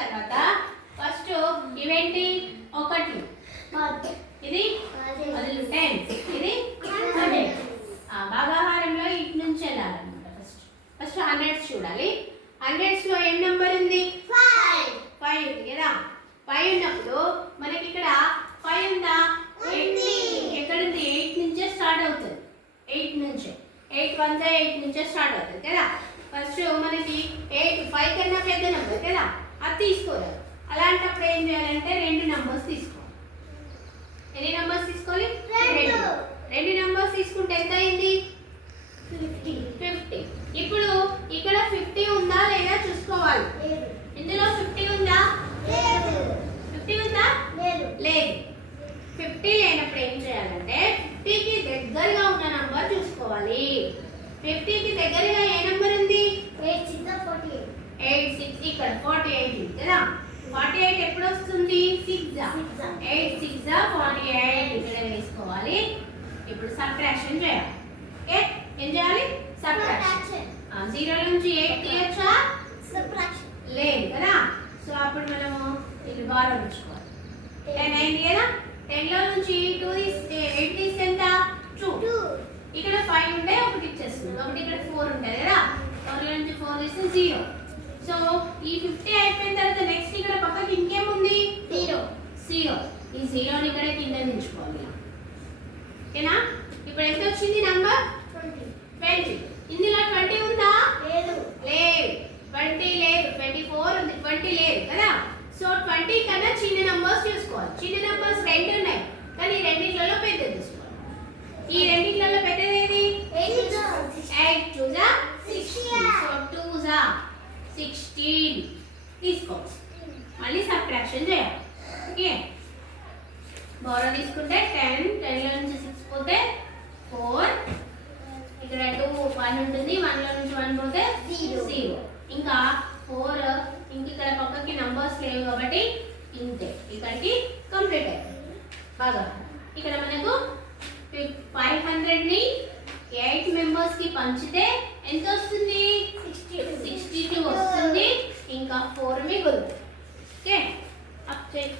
తర్వాత ఫస్ట్ ఇవేంటి ఒకటి, ఇది 10, ఇది 100. భాగాహారంలో ఇటు నుంచి వెళ్ళాలన్నమాట. ఫస్ట్ హండ్రెడ్స్ చూడాలి. హండ్రెడ్స్ లో ఏం నెంబర్ ఉంది? 5 ఉంది కదా. 5 ఉన్నప్పుడు మనకి ఇక్కడ 5 ఉందా? ఎక్కడ ఉంది? 8 నుంచే స్టార్ట్ అవుతుంది. 8 నుంచే 8 1 8 నుంచే స్టార్ట్ అవుతుంది కదా. ఫస్ట్ మనకి 5 కన్నా పెద్ద నెంబర్ కదా, అది తీసుకోలేదు. అలాంటప్పుడు ఏం చేయాలంటే 2 నెంబర్స్ తీసుకోవాలి. ఎన్ని నెంబర్స్ తీసుకోవాలి? 2 నెంబర్స్ తీసుకుంటే ఎంత అయింది? 50. ఇప్పుడు ఇక్కడ 50 ఉందా లేదా చూసుకోవాలి. ఇందులో 50 ఉందా? 50 ఉందా? లేదు. 50 లేనప్పుడు ఏం చేయాలంటే 50కి దగ్గరగా ఉన్న నంబర్ చూసుకోవాలి. 50కి దగ్గరగా ఏ నంబర్ ఉంది? 8 6 ఇక్కడ 48 ఉంది కదా. 48 ఎప్పుడు వస్తుంది? 6 8 6 48 ఇక్కడ వేసుకోవాలి. ఇప్పుడు సబ్ట్రాక్షన్ చేయాలి. ఓకే, ఏం చేయాలి? సబ్ట్రాక్షన్. 0 నుంచి 8 తీయొచ్చా? సబ్ట్రాక్షన్ లేదు కదా. సో అప్పుడు మనము ఇది బార్ ఉంచుకోవాలి. 10 అయింది కదా. 10 లో నుంచి 2 తీస్తే 8 తీస్తే ఎంత? 2. ఇక్కడ 5 ఉంటే 1 ఇచ్చేస్తుంది. ఒకటి ఇక్కడ 4 ఉంటుంది కదా. 4 లో నుంచి 4 తీస్తే 0. సో ఈ 50 అయిపోయిన తర్వాత నెక్స్ట్ ఇక్కడ పక్కకి ఇంకేముంది? 0. ఈ 0ని ఇక్కడ కింద దించుకోవాలి. ఓకేనా? ఇప్పుడు ఎంత వచ్చింది నంబర్? 20. ఇందులో 20 ఉందా? లేదు. 20 లేదు. 24 ఉంది. 20 లేదు కదా. సో 20 కన్నా చిన్న నంబర్స్ చూసుకోవాలి. చిన్న నంబర్స్ 2 ఉన్నాయి కానీ రెండిట్లలో పెద్దది తీసుకోవాలి. ఈ రెండిట్లలో పెద్దది ఏది? 8 2 16. సో 2 16 తీసుకో. మళ్ళీ సబ్ట్రాక్షన్ చేయాలి. ఓకే, బారో తీసుకుంటే 10 లో నుంచి 6 పోతే 4, ఇక్కడ 2 1 ఉంటుంది. 1 లో నుంచి 1 పోతే 0. ఇంకా 4 ఇంక ఇక్కడ పక్కకి నంబర్స్ లేవు కాబట్టి ఇంతే. ఇక్కడికి కంప్లీట్ అయిపోయింది. బాగా ఇక్కడ మనకు 500 ని 8 మెంబర్స్ కి పంచితే ఎంత వస్తుంది? 62 వస్తుంది. ఇంకా 4 మిగులుతుంది. ఓకే, అప్ చేయి.